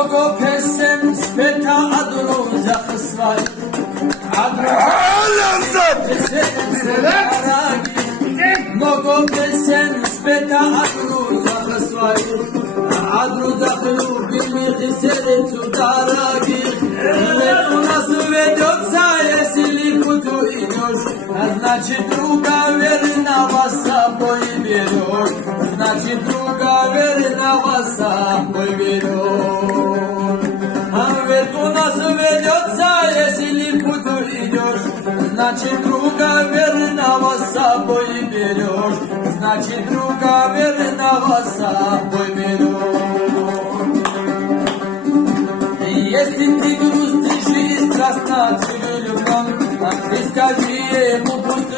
Много песен спета, а друг захватил. Много песен спета, а друг захватил. А друг захватил мне сердцу дорогих. Ведь у нас ведется, если путу идешь, а значит друга верного с собой берешь. Значит друга верного с собой берешь. А ведь у нас ведется, если путу идешь, значит друга верного с собой берешь. Значит друга верного с собой берешь. Если ты грустишь и страстно ты влюблен, ты скажи ему, пусть